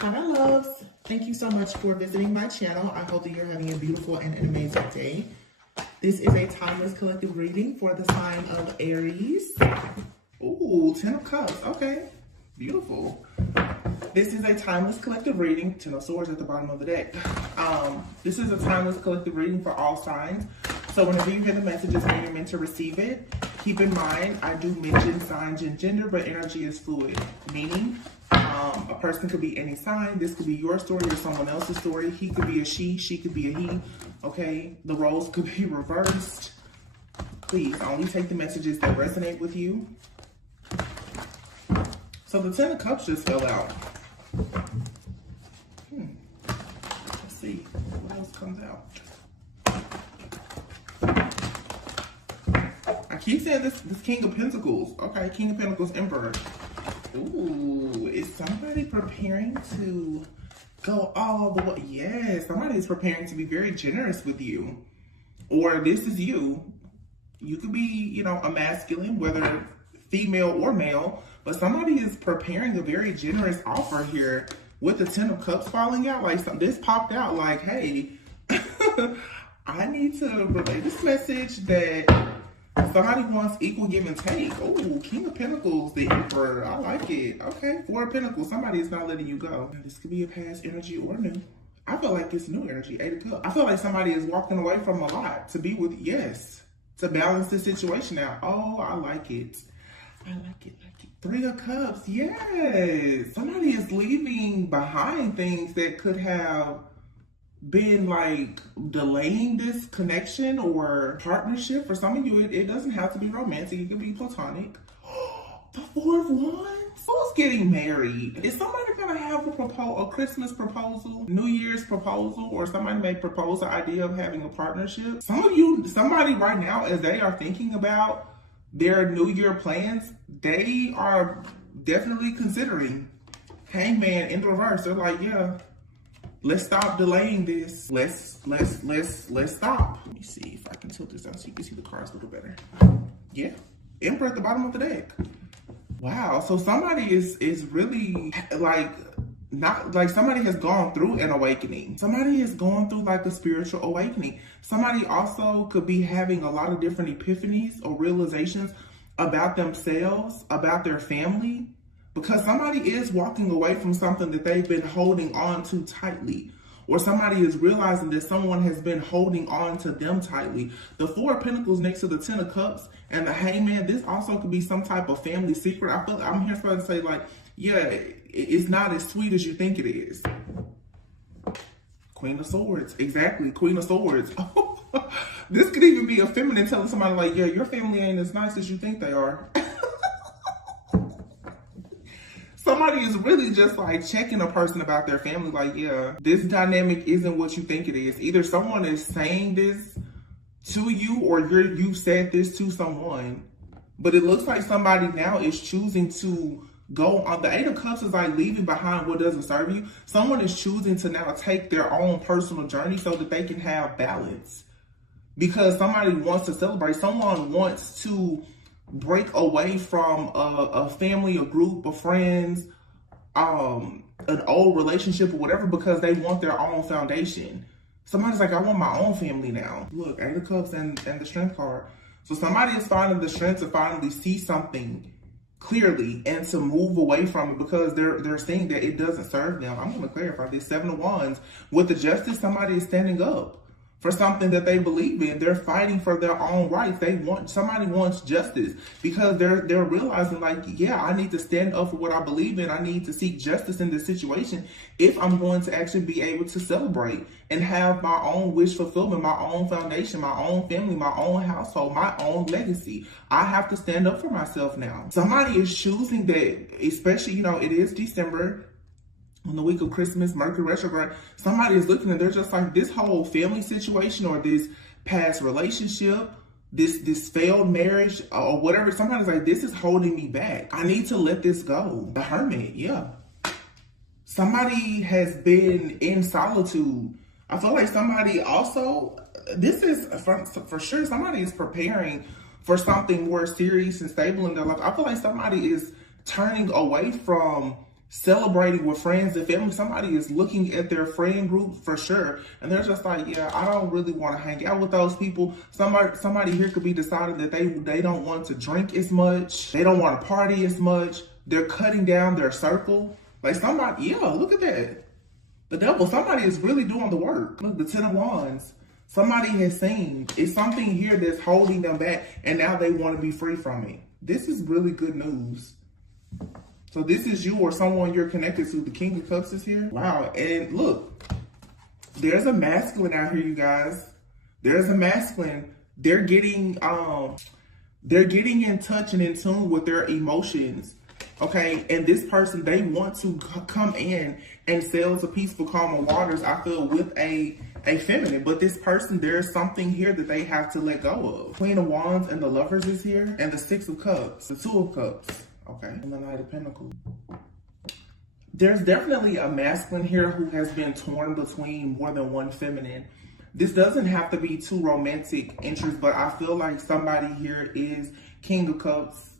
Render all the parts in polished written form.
Hi, my loves. Thank you so much for visiting my channel. I hope that you're having a beautiful and an amazing day. This is a timeless collective reading for the sign of Aries. Ooh, 10 of Cups. Okay, beautiful. This is a timeless collective reading. 10 of Swords at the bottom of the deck. This is a timeless collective reading for all signs. So whenever you hear the messages and you're meant to receive it, keep in mind, I do mention signs and gender, but energy is fluid, meaning a person could be any sign. This could be your story or someone else's story. He could be a she could be a he, okay? The roles could be reversed. Please only take the messages that resonate with you. So the 10 of Cups just fell out. Let's see what else comes out. I keep saying this King of Pentacles. Okay, King of Pentacles, Emperor. Ooh, is somebody preparing to go all the way? Yes, somebody is preparing to be very generous with you. Or this is you. You could be, you know, a masculine, whether female or male, but somebody is preparing a very generous offer here with the 10 of Cups falling out. Like this popped out like, hey, I need to relay this message that somebody wants equal give and take. Oh, King of Pentacles, the Emperor. I like it. Okay, 4 of Pentacles. Somebody is not letting you go. Now, this could be a past energy or new. I feel like it's new energy. 8 of Cups. I feel like somebody is walking away from a lot to be with, yes, to balance the situation out. Oh, I like it. I like it. 3 of Cups. Yes. Somebody is leaving behind things that could have been like delaying this connection or partnership. For some of you, it doesn't have to be romantic. It could be platonic. The 4 of Wands. Who's getting married? Is somebody gonna have a Christmas proposal, New Year's proposal, or somebody may propose the idea of having a partnership? Some of you, somebody right now, as they are thinking about their New Year plans, they are definitely considering Hangman in the reverse. They're like, yeah, let's stop delaying this. Let's stop. Let me see if I can tilt this down so you can see the cards a little better. Yeah, Emperor at the bottom of the deck. Wow, so somebody is really like, not like somebody has gone through an awakening. Somebody has gone through like a spiritual awakening. Somebody also could be having a lot of different epiphanies or realizations about themselves, about their family, because somebody is walking away from something that they've been holding on to tightly, or somebody is realizing that someone has been holding on to them tightly. The 4 of Pentacles next to the 10 of Cups and the Hangman, this also could be some type of family secret. I feel like I'm here to say, like, yeah, it's not as sweet as you think it is. Queen of Swords. Exactly, Queen of Swords. This could even be a feminine telling somebody like, yeah, your family ain't as nice as you think they are. Somebody is really just like checking a person about their family. Like, yeah, this dynamic isn't what you think it is. Either someone is saying this to you or you said this to someone. But it looks like somebody now is choosing to go on. The 8 of Cups is like leaving behind what doesn't serve you. Someone is choosing to now take their own personal journey so that they can have balance. Because somebody wants to celebrate. Someone wants to break away from a family, a group of friends, an old relationship or whatever, because they want their own foundation. Somebody's like, I want my own family now. Look, 8 of Cups and the Strength card. So somebody is finding the strength to finally see something clearly and to move away from it because they're seeing that it doesn't serve them. I'm going to clarify this. 7 of Wands. With the Justice, somebody is standing up for something that they believe in. They're fighting for their own rights. Somebody wants justice because they're realizing like, yeah, I need to stand up for what I believe in. I need to seek justice in this situation if I'm going to actually be able to celebrate and have my own wish fulfillment, my own foundation, my own family, my own household, my own legacy. I have to stand up for myself now. Somebody is choosing that, especially, you know, it is December. On the week of Christmas, Mercury retrograde, somebody is looking and they're just like, this whole family situation or this past relationship, this failed marriage or whatever, somebody's like, this is holding me back. I need to let this go. The Hermit, yeah. Somebody has been in solitude. I feel like somebody also, this is for sure, somebody is preparing for something more serious and stable in their life. I feel like somebody is turning away from celebrating with friends and family. Somebody is looking at their friend group for sure, and they're just like, yeah, I don't really want to hang out with those people. Somebody here could be deciding that they don't want to drink as much, they don't want to party as much. They're cutting down their circle. Like somebody, yeah, look at that. The devil, somebody is really doing the work. Look, the 10 of Wands. Somebody has seen it's something here that's holding them back, and now they want to be free from it. This is really good news. So this is you or someone you're connected to. The King of Cups is here. Wow. And look, there's a masculine out here, you guys. There's a masculine. They're getting in touch and in tune with their emotions. Okay. And this person, they want to come in and sail to peaceful, calmer waters, I feel, with a feminine. But this person, there's something here that they have to let go of. Queen of Wands and the Lovers is here. And the 6 of Cups, the 2 of Cups. Okay, and the Knight of Pentacles. There's definitely a masculine here who has been torn between more than one feminine. This doesn't have to be two romantic interests, but I feel like somebody here is King of Cups,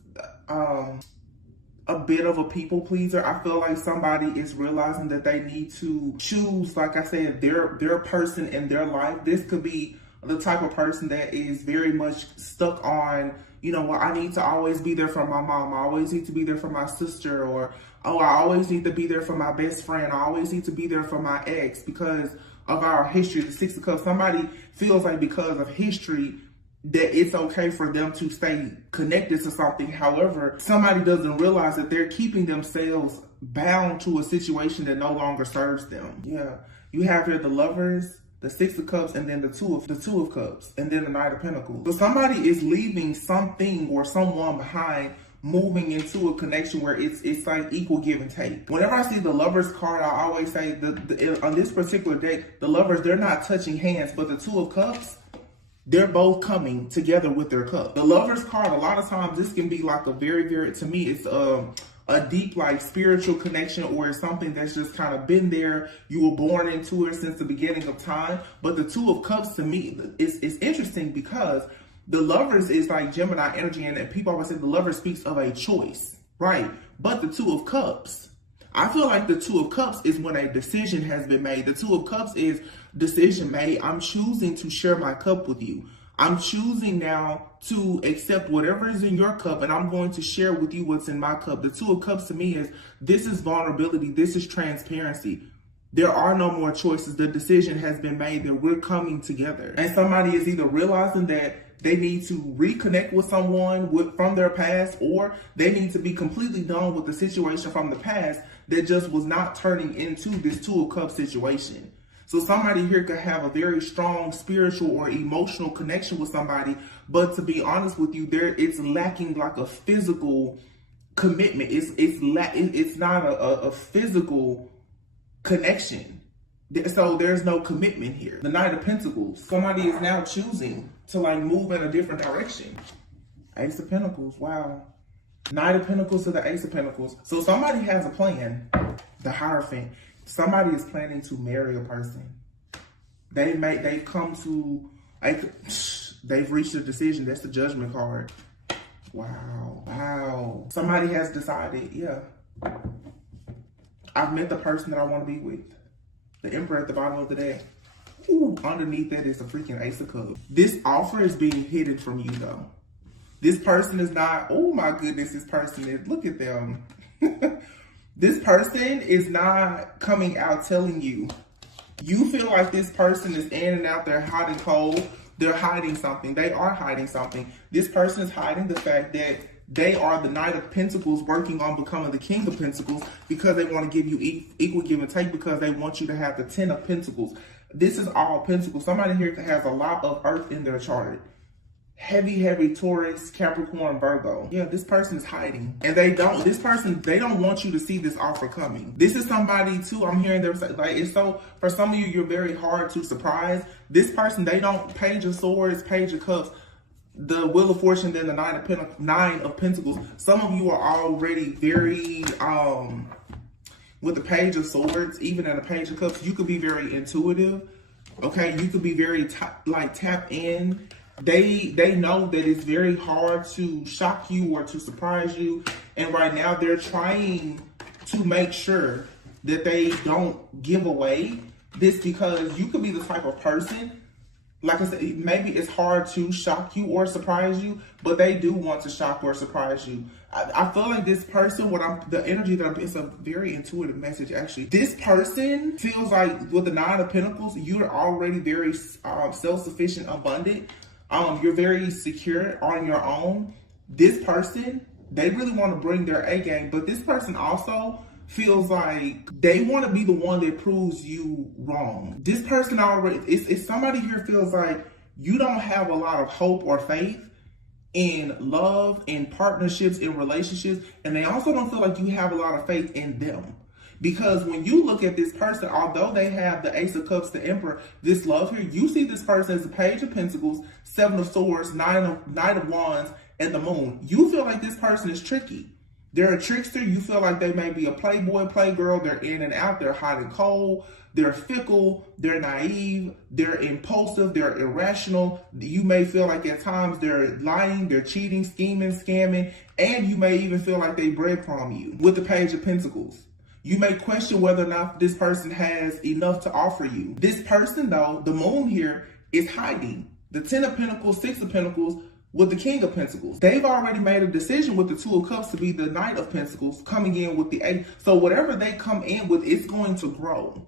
a bit of a people pleaser. I feel like somebody is realizing that they need to choose, like I said, their person in their life. This could be the type of person that is very much stuck on, you know, well, I need to always be there for my mom. I always need to be there for my sister. Or, oh, I always need to be there for my best friend. I always need to be there for my ex because of our history. The 6 of Cups, somebody feels like because of history that it's okay for them to stay connected to something. However, somebody doesn't realize that they're keeping themselves bound to a situation that no longer serves them. Yeah, you have here the Lovers, the 6 of Cups, and then the two of Cups, and then the Knight of Pentacles. So somebody is leaving something or someone behind, moving into a connection where it's like equal give and take. Whenever I see the Lovers card, I always say on this particular deck, the Lovers, they're not touching hands, but the 2 of Cups, they're both coming together with their cup. The Lovers card, a lot of times this can be like a very, very, to me, it's a deep, like, spiritual connection, or it's something that's just kind of been there. You were born into it since the beginning of time. But the 2 of Cups, to me, is interesting because the Lovers is like Gemini energy, and people always say the Lover speaks of a choice, right? But the 2 of Cups, I feel like the 2 of Cups is when a decision has been made. The 2 of Cups is decision made. I'm choosing to share my cup with you. I'm choosing now to accept whatever is in your cup, and I'm going to share with you what's in my cup. The 2 of Cups to me is, this is vulnerability. This is transparency. There are no more choices. The decision has been made that we're coming together. And somebody is either realizing that they need to reconnect with someone from their past, or they need to be completely done with the situation from the past that just was not turning into this 2 of Cups situation. So somebody here could have a very strong spiritual or emotional connection with somebody, but to be honest with you, it's lacking like a physical commitment. It's not a physical connection. So there's no commitment here. The Knight of Pentacles, somebody is now choosing to like move in a different direction. Ace of Pentacles, wow. Knight of Pentacles to the Ace of Pentacles. So somebody has a plan. The Hierophant. Somebody is planning to marry a person. They've reached a decision. That's the Judgment card. Wow. Wow. Somebody has decided, yeah, I've met the person that I want to be with. The Emperor at the bottom of the deck. Ooh, underneath that is a freaking Ace of Cups. This offer is being hidden from you, though. This person is not, oh my goodness, this person is, look at them. This person is not coming out telling you. You feel like this person is in and out there hot and cold. They're hiding something. They are hiding something. This person is hiding the fact that they are the Knight of Pentacles working on becoming the King of Pentacles because they want to give you equal give and take, because they want you to have the 10 of Pentacles. This is all Pentacles. Somebody here has a lot of Earth in their chart. Heavy Taurus, Capricorn, Virgo. Yeah, this person is hiding. And they don't want you to see this offer coming. This is somebody too, I'm hearing them say, like, it's so, for some of you, you're very hard to surprise. This person, they don't, Page of Swords, Page of Cups, the Wheel of Fortune, then the Nine of Pentacles. Some of you are already very, with the Page of Swords, even in the Page of Cups, you could be very intuitive. Okay, you could be very tap in. They know that it's very hard to shock you or to surprise you. And right now they're trying to make sure that they don't give away this, because you could be the type of person, like I said, maybe it's hard to shock you or surprise you, but they do want to shock or surprise you. I feel like this person, the energy that it's a very intuitive message actually. This person feels like with the Nine of Pentacles, you're already very self-sufficient, abundant. You're very secure on your own. This person, they really want to bring their A game, but this person also feels like they want to be the one that proves you wrong. This person already, it's somebody here feels like you don't have a lot of hope or faith in love, in partnerships, in relationships, and they also don't feel like you have a lot of faith in them. Because when you look at this person, although they have the Ace of Cups, the Emperor, this love here, you see this person as the Page of Pentacles, Seven of Swords, Knight of Wands, and the Moon. You feel like this person is tricky. They're a trickster. You feel like they may be a playboy, playgirl. They're in and out. They're hot and cold. They're fickle. They're naive. They're impulsive. They're irrational. You may feel like at times they're lying, they're cheating, scheming, scamming, and you may even feel like they breadcrumb you. With the Page of Pentacles, you may question whether or not this person has enough to offer you. This person, though, the Moon here, is hiding. The Ten of Pentacles, Six of Pentacles, with the King of Pentacles. They've already made a decision with the Two of Cups to be the Knight of Pentacles, coming in with the Eight. So whatever they come in with, it's going to grow.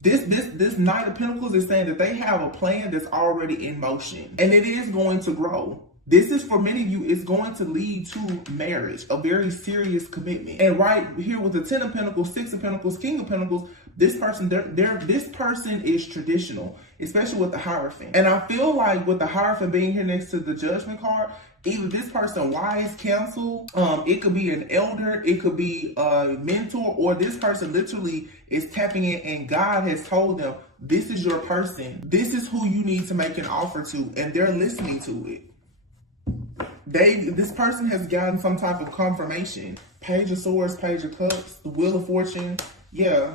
This Knight of Pentacles is saying that they have a plan that's already in motion, and it is going to grow. This is, for many of you, it's going to lead to marriage, a very serious commitment. And right here with the Ten of Pentacles, Six of Pentacles, King of Pentacles, this person, this person is traditional, especially with the Hierophant. And I feel like with the Hierophant being here next to the Judgment card, either this person wise counsel, it could be an elder, it could be a mentor, or this person literally is tapping in and God has told them, this is your person. This is who you need to make an offer to, and they're listening to it. This person has gotten some type of confirmation. Page of Swords, Page of Cups, the Wheel of Fortune. Yeah.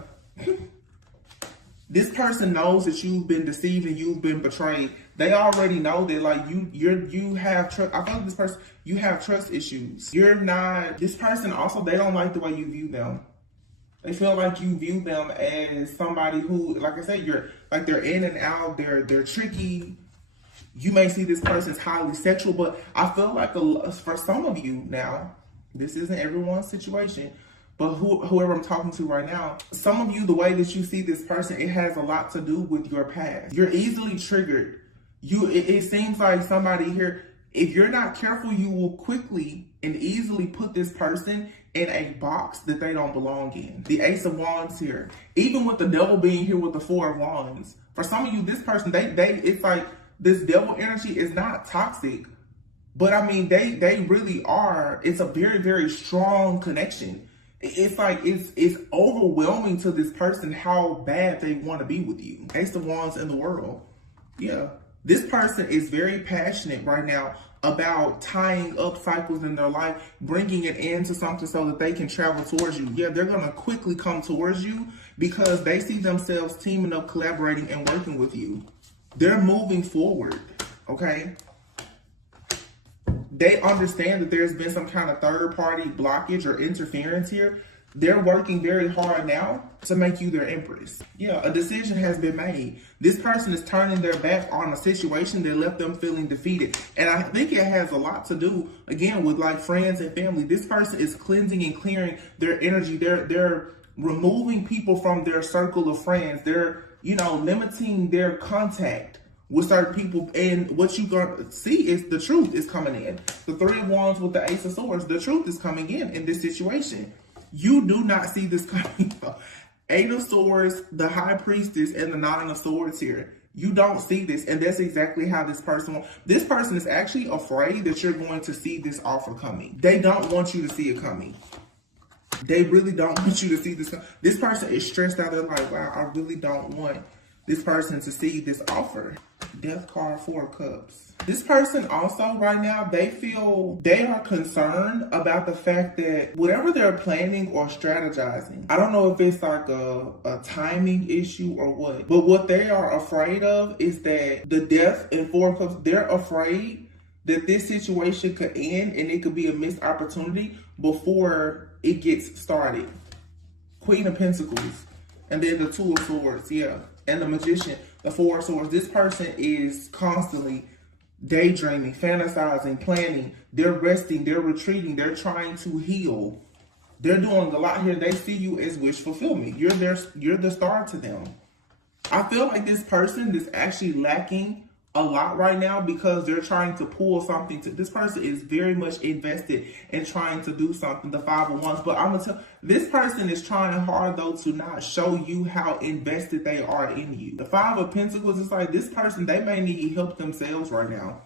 This person knows that you've been deceived and you've been betrayed. They already know that, like, you have trust. I feel like this person, you have trust issues. This person also, they don't like the way you view them. They feel like you view them as somebody who, like I said, they're in and out, they're tricky. You may see this person as highly sexual, but I feel like for some of you now, this isn't everyone's situation, but whoever I'm talking to right now, some of you, the way that you see this person, it has a lot to do with your past. You're easily triggered. It seems like somebody here, if you're not careful, you will quickly and easily put this person in a box that they don't belong in. The Ace of Wands here, even with the Devil being here with the Four of Wands. For some of you, this person, it's like, this devil energy is not toxic, but I mean, they really are. It's a very, very strong connection. It's like, it's overwhelming to this person how bad they want to be with you. Ace of Wands in the world. Yeah. This person is very passionate right now about tying up cycles in their life, bringing it into something so that they can travel towards you. Yeah, they're going to quickly come towards you because they see themselves teaming up, collaborating, and working with you. They're moving forward, okay? They understand that there's been some kind of third-party blockage or interference here. They're working very hard now to make you their empress. Yeah, a decision has been made. This person is turning their back on a situation that left them feeling defeated. And I think it has a lot to do, again, with like friends and family. This person is cleansing and clearing their energy. They're removing people from their circle of friends. They're, limiting their contact with certain people. And what you're going to see is the truth is coming in. The Three of Wands with the Ace of Swords, the truth is coming in this situation. You do not see this coming. Eight of Swords, the High Priestess, and the Nine of Swords here. You don't see this, and that's exactly how this person is actually afraid that you're going to see this offer coming. They don't want you to see it coming. They really don't want you to see this. This person is stressed out. They're like, wow, I really don't want this person to see this offer. Death card, Four of Cups. This person also right now, they are concerned about the fact that whatever they're planning or strategizing, I don't know if it's like a timing issue or what, but what they are afraid of is that the Death and Four of Cups, they're afraid that this situation could end and it could be a missed opportunity before it gets started. Queen of Pentacles. And then the Two of Swords, yeah. And the Magician, the Four of Swords. This person is constantly daydreaming, fantasizing, planning. They're resting, they're retreating, they're trying to heal. They're doing a lot here. They see you as wish fulfillment. You're the star to them. I feel like this person is actually lacking a lot right now because they're trying to pull something to this person is very much invested in trying to do something, the Five of Wands. But I'm gonna tell this person is trying hard though to not show you how invested they are in you. The Five of Pentacles is like this person, they may need help themselves right now.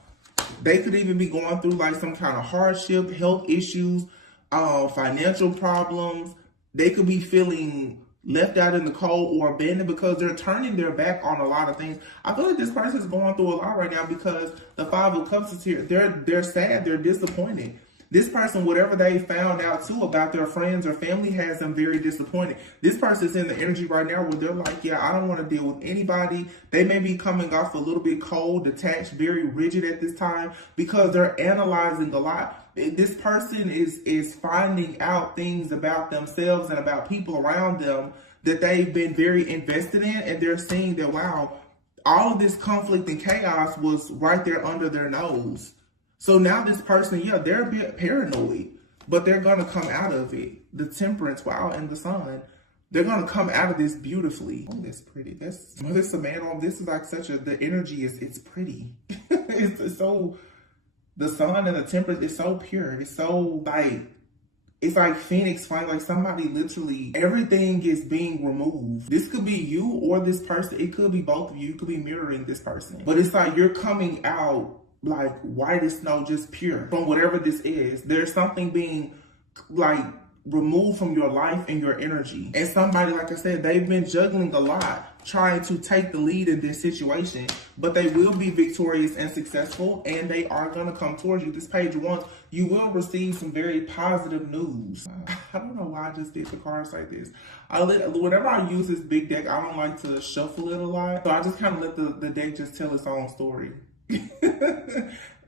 They could even be going through like some kind of hardship, health issues, financial problems. They could be feeling left out in the cold or abandoned because they're turning their back on a lot of things. I feel like this person is going through a lot right now because the Five of Cups is here. They're sad, they're disappointed. This person, whatever they found out too about their friends or family, has them very disappointed. This person is in the energy right now where they're like, yeah, I don't want to deal with anybody. They may be coming off a little bit cold, detached, very rigid at this time because they're analyzing a lot. This person is finding out things about themselves and about people around them that they've been very invested in, and they're seeing that, wow, all of this conflict and chaos was right there under their nose. So now this person, yeah, they're a bit paranoid, but they're going to come out of it. The Temperance, wow, and the Sun. They're going to come out of this beautifully. Oh, that's pretty. This a man on, this is like such a, the energy is, it's pretty. it's so, the Sun and the Temperance is so pure. It's so like, it's like Phoenix flame, like somebody literally, everything is being removed. This could be you or this person. It could be both of you. You could be mirroring this person. But it's like you're coming out like white as snow, just pure from whatever this is. There's something being like removed from your life and your energy. And somebody, like I said, they've been juggling a lot, trying to take the lead in this situation, but they will be victorious and successful, and they are going to come towards you. This Page of Wands, you will receive some very positive news. I don't know why I just did the cards like this. Whenever I use this big deck, I don't like to shuffle it a lot. So I just kind of let the deck just tell its own story.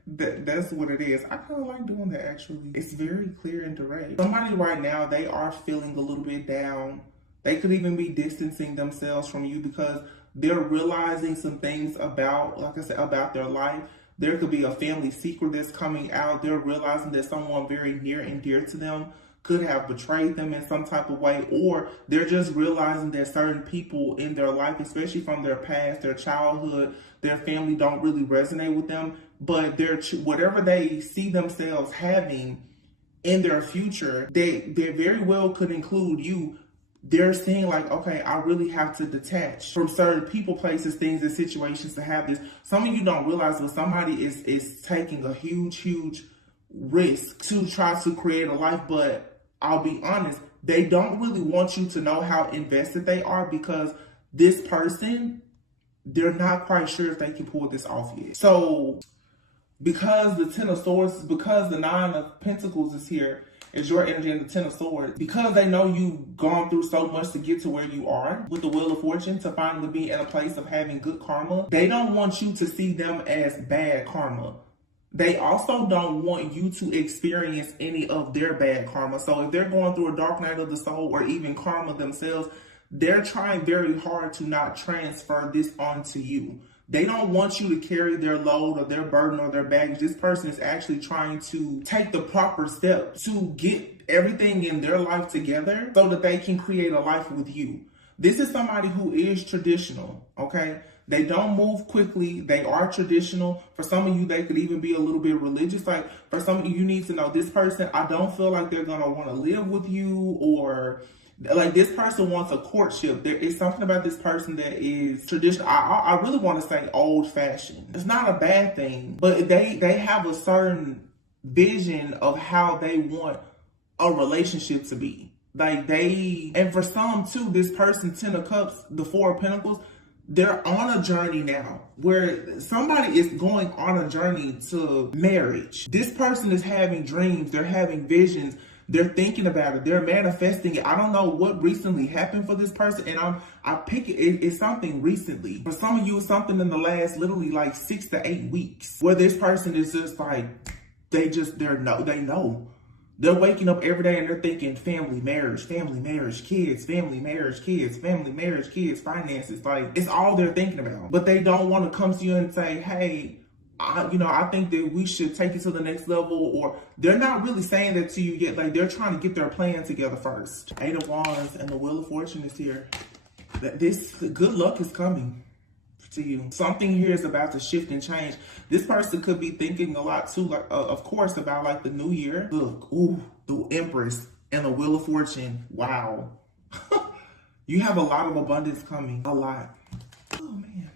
That's what it is. I kind of like doing that, actually. It's very clear and direct. Somebody right now, they are feeling a little bit down. They could even be distancing themselves from you because they're realizing some things about, like I said, about their life. There could be a family secret that's coming out. They're realizing that someone very near and dear to them could have betrayed them in some type of way, or they're just realizing that certain people in their life, especially from their past, their childhood, their family, don't really resonate with them, but they're whatever they see themselves having in their future, they very well could include you. They're saying like, okay, I really have to detach from certain people, places, things, and situations to have this. Some of you don't realize when somebody is taking a huge risk to try to create a life, but I'll be honest, they don't really want you to know how invested they are because this person, they're not quite sure if they can pull this off yet. So because the Ten of Swords, because the Nine of Pentacles is here, is your energy, and the Ten of Swords, because they know you've gone through so much to get to where you are with the Wheel of Fortune, to finally be in a place of having good karma, they don't want you to see them as bad karma. They also don't want you to experience any of their bad karma. So if they're going through a dark night of the soul or even karma themselves, they're trying very hard to not transfer this onto you. They don't want you to carry their load or their burden or their baggage. This person is actually trying to take the proper step to get everything in their life together so that they can create a life with you. This is somebody who is traditional, okay? They don't move quickly. They are traditional. For some of you, they could even be a little bit religious. Like for some of you, you need to know this person, I don't feel like they're going to want to live with you, or like this person wants a courtship. There is something about this person that is traditional. I really want to say old fashioned. It's not a bad thing, but they have a certain vision of how they want a relationship to be. Like and for some too, this person, Ten of Cups, the Four of Pentacles, they're on a journey now where somebody is going on a journey to marriage. This person is having dreams. They're having visions. They're thinking about it. They're manifesting it. I don't know what recently happened for this person. And I pick it's something recently. For some of you, it's something in the last literally like 6 to 8 weeks where this person is just like, they know. They're waking up every day and they're thinking family, marriage, kids, family, marriage, kids, family, marriage, kids, finances. Like, it's all they're thinking about. But they don't want to come to you and say, hey, I think that we should take it to the next level. Or they're not really saying that to you yet. Like, they're trying to get their plan together first. 8 of Wands and the Wheel of Fortune is here. This good luck is coming to you. Something here is about to shift and change. This person could be thinking a lot too, like, of course, about like the new year. Look, ooh, the Empress and the Wheel of Fortune. Wow. You have a lot of abundance coming. A lot. Oh man.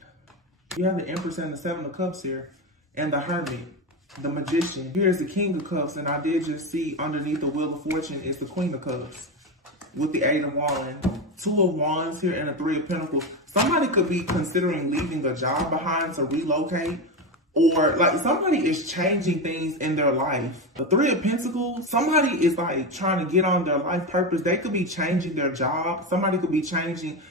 You have the Empress and the 7 of Cups here. And the Hermit, the Magician. Here's the King of Cups, and I did just see underneath the Wheel of Fortune is the Queen of Cups with the 8 of Wands. 2 of Wands here and the 3 of Pentacles. Somebody could be considering leaving a job behind to relocate, or like somebody is changing things in their life. The 3 of Pentacles, somebody is like trying to get on their life purpose. They could be changing their job. Somebody could be changing.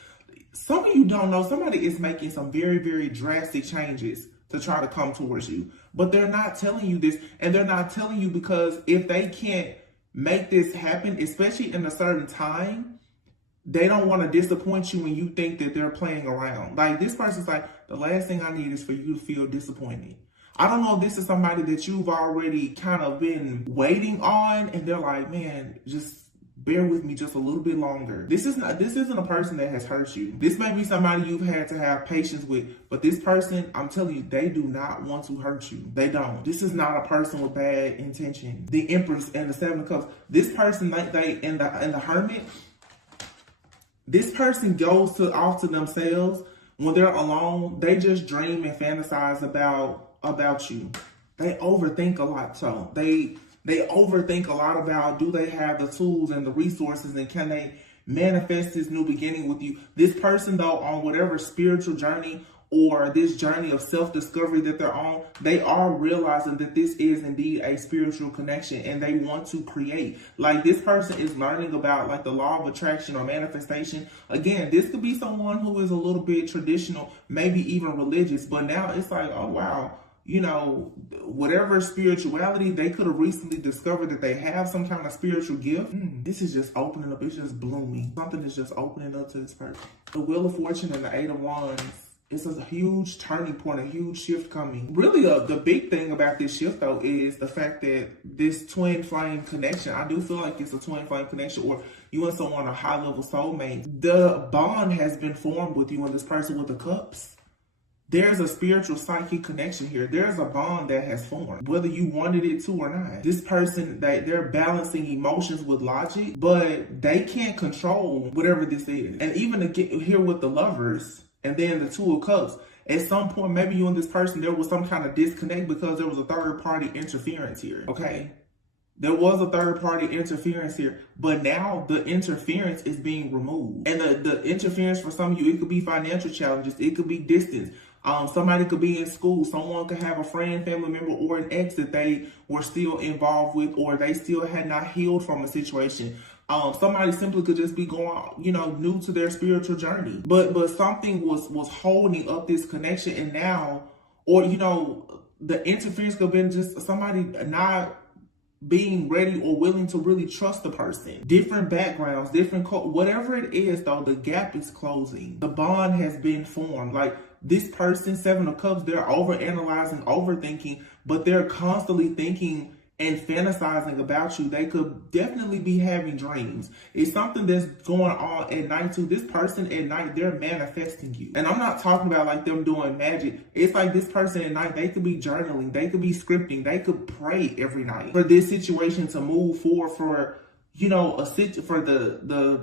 Some of you don't know, somebody is making some very, very drastic changes to try to come towards you. But they're not telling you this, and they're not telling you because if they can't make this happen, especially in a certain time, they don't want to disappoint you when you think that they're playing around. Like, this person's like, the last thing I need is for you to feel disappointed. I don't know if this is somebody that you've already kind of been waiting on, and they're like, man, just bear with me just a little bit longer. This isn't a person that has hurt you. This may be somebody you've had to have patience with, but this person, I'm telling you, they do not want to hurt you. They don't. This is not a person with bad intention. The Empress and the 7 of Cups. This person, like they in the Hermit, this person goes off to themselves when they're alone. They just dream and fantasize about you. They overthink a lot, so they overthink a lot about, do they have the tools and the resources, and can they manifest this new beginning with you? This person, though, on whatever spiritual journey or this journey of self-discovery that they're on, they are realizing that this is indeed a spiritual connection, and they want to create. Like, this person is learning about like the law of attraction or manifestation. Again, this could be someone who is a little bit traditional, maybe even religious, but now it's like, oh wow, you know, whatever spirituality, they could have recently discovered that they have some kind of spiritual gift. This is just opening up. It's just blooming. Something is just opening up to this person. The Wheel of Fortune and the 8 of Wands. It's a huge turning point, a huge shift coming. Really, the big thing about this shift, though, is the fact that this twin flame connection, I do feel like it's a twin flame connection, or you and someone a high-level soulmate. The bond has been formed with you and this person with the cups. There's a spiritual psychic connection here. There's a bond that has formed, whether you wanted it to or not. This person, they're balancing emotions with logic, but they can't control whatever this is. And even to get here with the Lovers, and then the 2 of Cups, at some point, maybe you and this person, there was some kind of disconnect because there was a third-party interference here, okay? There was a third-party interference here, but now the interference is being removed. And the interference for some of you, it could be financial challenges, it could be distance. Somebody could be in school, someone could have a friend, family member, or an ex that they were still involved with, or they still had not healed from a situation. Somebody simply could just be going, you know, new to their spiritual journey. But something was holding up this connection, and now, or, you know, the interference could have been just somebody not being ready or willing to really trust the person. Different backgrounds, different, whatever it is, though, the gap is closing. The bond has been formed. Like, this person, 7 of Cups, they're overanalyzing, overthinking, but they're constantly thinking and fantasizing about you. They could definitely be having dreams. It's something that's going on at night too. This person at night, they're manifesting you. And I'm not talking about like them doing magic. It's like this person at night, they could be journaling, they could be scripting, they could pray every night for this situation to move forward, for, you know, for the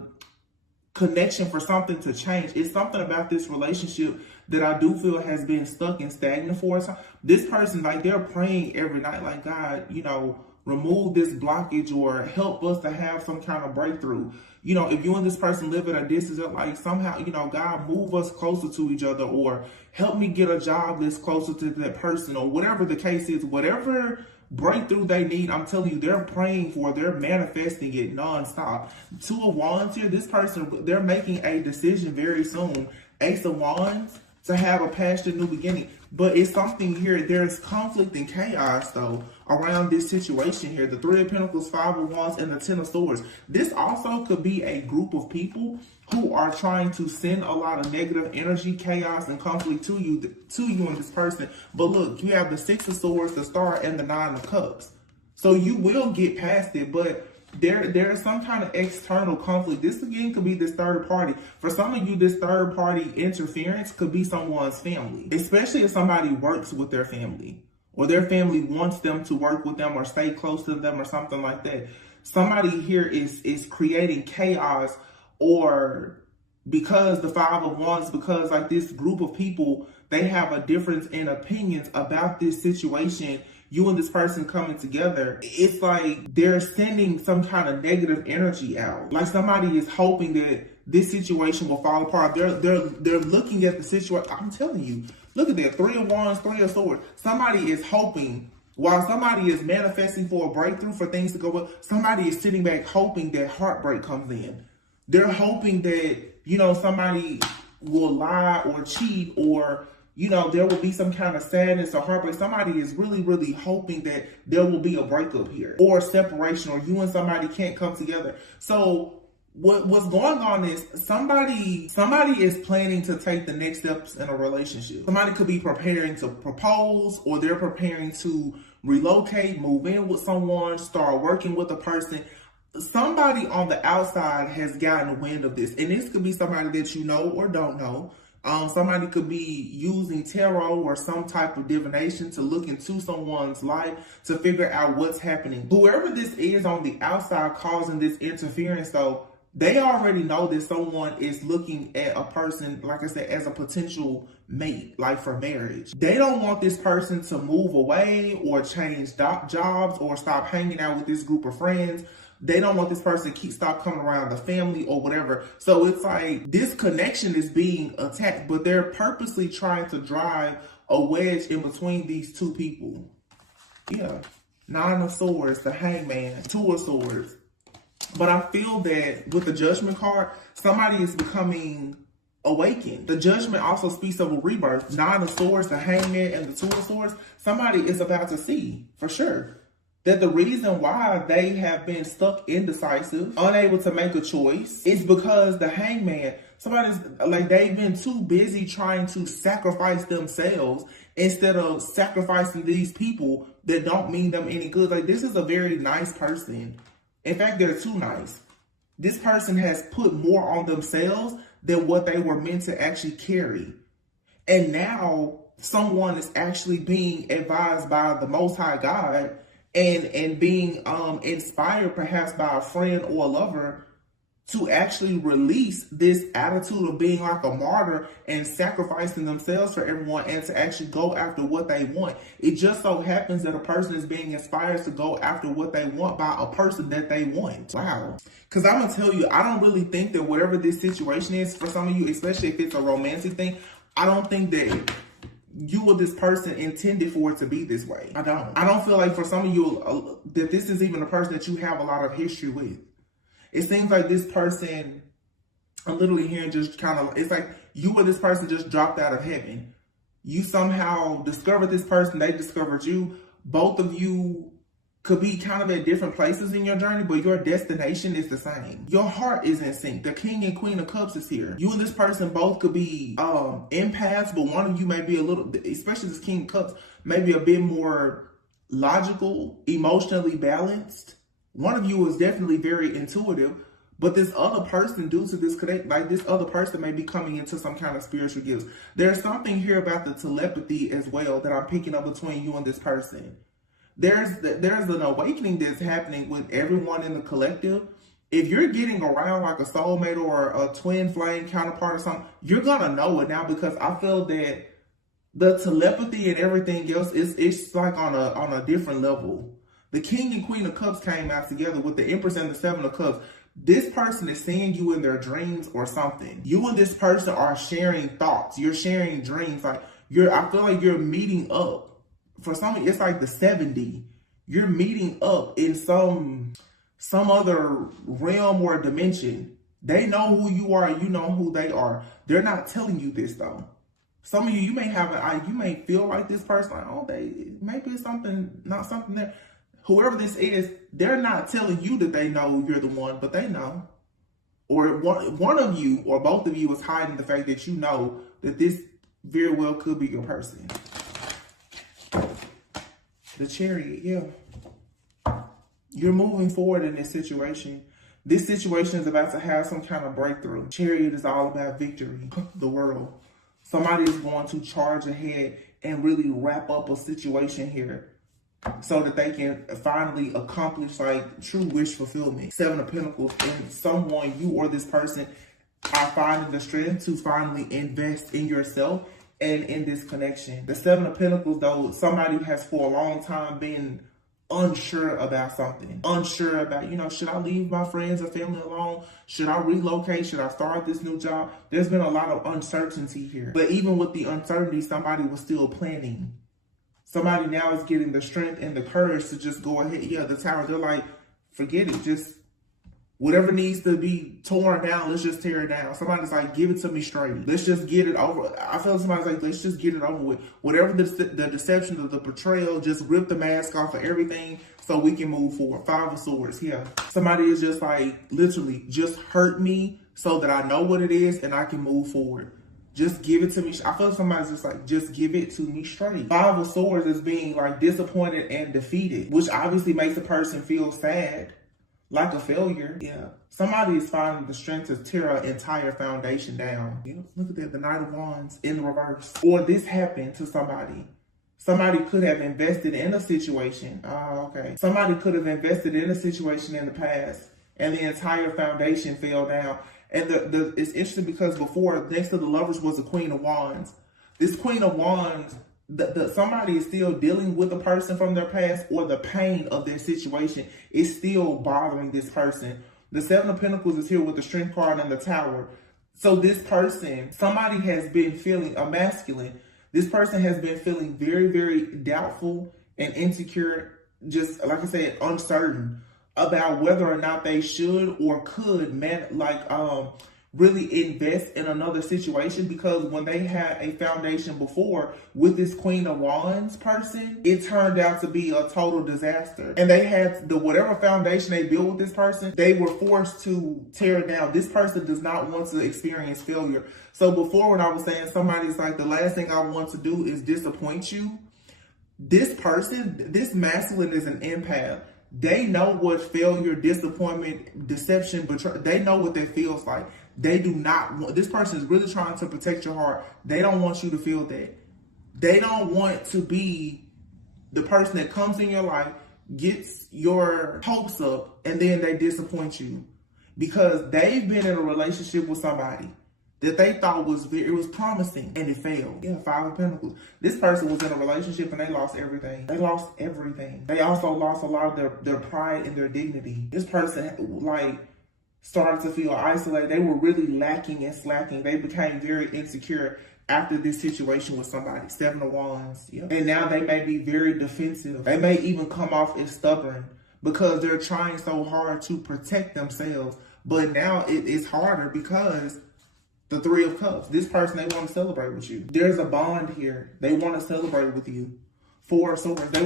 connection, for something to change. It's something about this relationship that I do feel has been stuck and stagnant for a time. This person, like, they're praying every night, like, God, you know, remove this blockage or help us to have some kind of breakthrough. You know, if you and this person live at a distance, like, somehow, you know, God, move us closer to each other, or help me get a job that's closer to that person, or whatever the case is, whatever breakthrough they need, I'm telling you, they're praying for, they're manifesting it nonstop. 2 of Wands here, this person, they're making a decision very soon. Ace of Wands, to have a passionate new beginning. But it's something here, there's conflict and chaos though around this situation here. The Three of Pentacles, Five of Wands, and the Ten of Swords. This also could be a group of people who are trying to send a lot of negative energy, chaos, and conflict to you and this person. But look, you have the Six of Swords, the Star, and the Nine of Cups. So you will get past it, but there is some kind of external conflict. This again could be this third party. For some of you, this third party interference could be someone's family, especially if somebody works with their family or their family wants them to work with them or stay close to them or something like that. Somebody here is creating chaos, or because the Five of Wands, because like this group of people, they have a difference in opinions about this situation. You and this person coming together, it's like they're sending some kind of negative energy out. Like somebody is hoping that this situation will fall apart. They're looking at the situation. I'm telling you, look at that. Three of Wands, Three of Swords. Somebody is hoping, while somebody is manifesting for a breakthrough, for things to go well, somebody is sitting back hoping that heartbreak comes in. They're hoping that, you know, somebody will lie or cheat, or you know, there will be some kind of sadness or heartbreak. Somebody is really, really hoping that there will be a breakup here or separation, or you and somebody can't come together. So what's going on is somebody is planning to take the next steps in a relationship. Somebody could be preparing to propose, or they're preparing to relocate, move in with someone, start working with a person. Somebody on the outside has gotten wind of this, and this could be somebody that you know or don't know. Somebody could be using tarot or some type of divination to look into someone's life to figure out what's happening. Whoever this is on the outside causing this interference, though, they already know that someone is looking at a person, like I said, as a potential mate, like for marriage. They don't want this person to move away or change jobs or stop hanging out with this group of friends. They don't want this person to stop coming around the family or whatever. So it's like this connection is being attacked, but they're purposely trying to drive a wedge in between these two people. Yeah. Nine of Swords, the Hangman, Two of Swords. But I feel that with the Judgment card, somebody is becoming awakened. The Judgment also speaks of a rebirth. Nine of Swords, the Hangman, and the Two of Swords. Somebody is about to see, for sure, that the reason why they have been stuck indecisive, unable to make a choice, is because the Hangman, somebody's like, they've been too busy trying to sacrifice themselves instead of sacrificing these people that don't mean them any good. Like, this is a very nice person. In fact, they're too nice. This person has put more on themselves than what they were meant to actually carry. And now someone is actually being advised by the Most High God and being inspired perhaps by a friend or a lover to actually release this attitude of being like a martyr and sacrificing themselves for everyone, and to actually go after what they want. It just so happens that a person is being inspired to go after what they want by a person that they want. Wow. Because I'm going to tell you, I don't really think that whatever this situation is, for some of you, especially if it's a romantic thing, I don't think that you or this person intended for it to be this way. I don't feel like for some of you that this is even a person that you have a lot of history with. It seems like this person, I'm literally hearing just kind of, it's like you or this person just dropped out of heaven. You somehow discovered this person, they discovered you. Both of you could be kind of at different places in your journey, but your destination is the same. Your heart is in sync. The King and Queen of Cups is here. You and this person both could be empaths, but one of you may be a little, especially this King of Cups, maybe a bit more logical, emotionally balanced. One of you is definitely very intuitive, but this other person, due to this connect, like this other person may be coming into some kind of spiritual gifts. There's something here about the telepathy as well that I'm picking up between you and this person. There's an awakening that's happening with everyone in the collective. If you're getting around like a soulmate or a twin flame counterpart or something, you're gonna know it now, because I feel that the telepathy and everything else it's like on a different level. The King and Queen of Cups came out together with the Empress and the Seven of Cups. This person is seeing you in their dreams or something. You and this person are sharing thoughts. You're sharing dreams. Like I feel like you're meeting up. For some, it's like the 70. You're meeting up in some other realm or dimension. They know who you are, and you know who they are. They're not telling you this though. Some of you, you may have you may feel like this person, like, oh, maybe it's something, not something there. Whoever this is, they're not telling you that they know you're the one, but they know. Or one of you or both of you is hiding the fact that you know that this very well could be your person. The Chariot, yeah. You're moving forward in this situation. This situation is about to have some kind of breakthrough. Chariot is all about victory, the world. Somebody is going to charge ahead and really wrap up a situation here so that they can finally accomplish like true wish fulfillment. Seven of Pentacles, and someone, you or this person, are finding the strength to finally invest in yourself and in this connection. The Seven of Pentacles, though, somebody has for a long time been unsure about something. Unsure about, you know, should I leave my friends or family alone? Should I relocate? Should I start this new job? There's been a lot of uncertainty here. But even with the uncertainty, somebody was still planning. Somebody now is getting the strength and the courage to just go ahead. Yeah, the Tower, they're like, forget it. Just whatever needs to be torn down, let's just tear it down. Somebody's like, give it to me straight. Let's just get it over. I feel somebody's like, let's just get it over with. Whatever the deception of the betrayal, just rip the mask off of everything so we can move forward. Five of Swords, yeah. Somebody is just like, literally, just hurt me so that I know what it is and I can move forward. Just give it to me. I feel somebody's just like, just give it to me straight. Five of Swords is being like disappointed and defeated, which obviously makes a person feel sad, like a failure. Yeah. Somebody is finding the strength to tear an entire foundation down. Yeah. Look at that, the Knight of Wands in reverse. Or this happened to somebody. Somebody could have invested in a situation. Oh, okay. Somebody could have invested in a situation in the past and the entire foundation fell down. And it's interesting because before, next to the Lovers was the Queen of Wands. This Queen of Wands, somebody is still dealing with a person from their past, or the pain of their situation is still bothering this person. The Seven of Pentacles is here with the Strength card and the Tower. So this person, somebody has been feeling a masculine. This person has been feeling very, very doubtful and insecure, just like I said, uncertain about whether or not they should or could really invest in another situation, because when they had a foundation before with this Queen of Wands person, it turned out to be a total disaster. And they had whatever foundation they built with this person, they were forced to tear it down. This person does not want to experience failure. So before, when I was saying somebody's like, the last thing I want to do is disappoint you, this person, this masculine, is an empath. They know what failure, disappointment, deception, betrayal, they know what that feels like. They do not want, this person is really trying to protect your heart. They don't want you to feel that. They don't want to be the person that comes in your life, gets your hopes up, and then they disappoint you because they've been in a relationship with somebody that they thought was promising, and it failed. Yeah, Five of Pentacles. This person was in a relationship and they lost everything. They lost everything. They also lost a lot of their pride and their dignity. This person started to feel isolated. They were really lacking and slacking. They became very insecure after this situation with somebody. Seven of Wands. Yeah. And now they may be very defensive. They may even come off as stubborn because they're trying so hard to protect themselves. But now it is harder because the Three of Cups. This person, they want to celebrate with you. There's a bond here. They want to celebrate with you. Four of Swords. They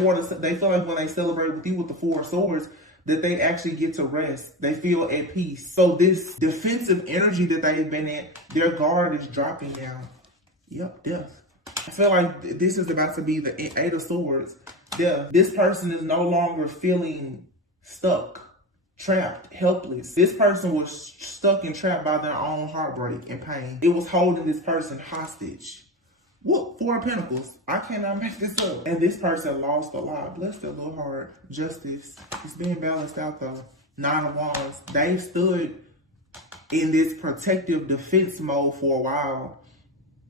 feel like when they celebrate with you with the Four of Swords, that they actually get to rest. They feel at peace. So this defensive energy that they've been in, their guard is dropping down. Yep, death. I feel like this is about to be the Eight of Swords. Death. This person is no longer feeling stuck, trapped, helpless. This person was stuck and trapped by their own heartbreak and pain. It was holding this person hostage. Whoop, Four of Pentacles. I cannot make this up. And this person lost a lot. Bless their little heart. Justice. It's being balanced out though. Nine of Wands. They stood in this protective defense mode for a while.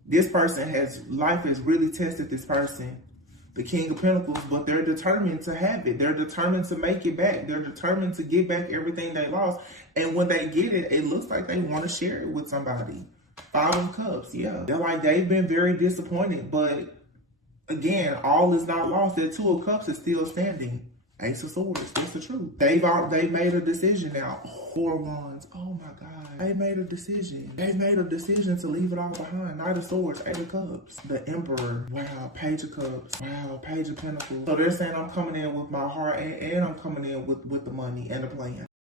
This person life has really tested this person. The King of Pentacles, but they're determined to have it. They're determined to make it back. They're determined to get back everything they lost. And when they get it, it looks like they want to share it with somebody. Five of Cups, yeah. They're like, they've been very disappointed, but again, all is not lost. That Two of Cups is still standing. Ace of Swords. That's the truth. They made a decision now. 4 Wands. Oh my God. They made a decision. They made a decision to leave it all behind. Knight of Swords, 8 of Cups. The Emperor. Wow. Page of Cups. Wow. Page of Pentacles. So they're saying I'm coming in with my heart and I'm coming in with the money and the plan.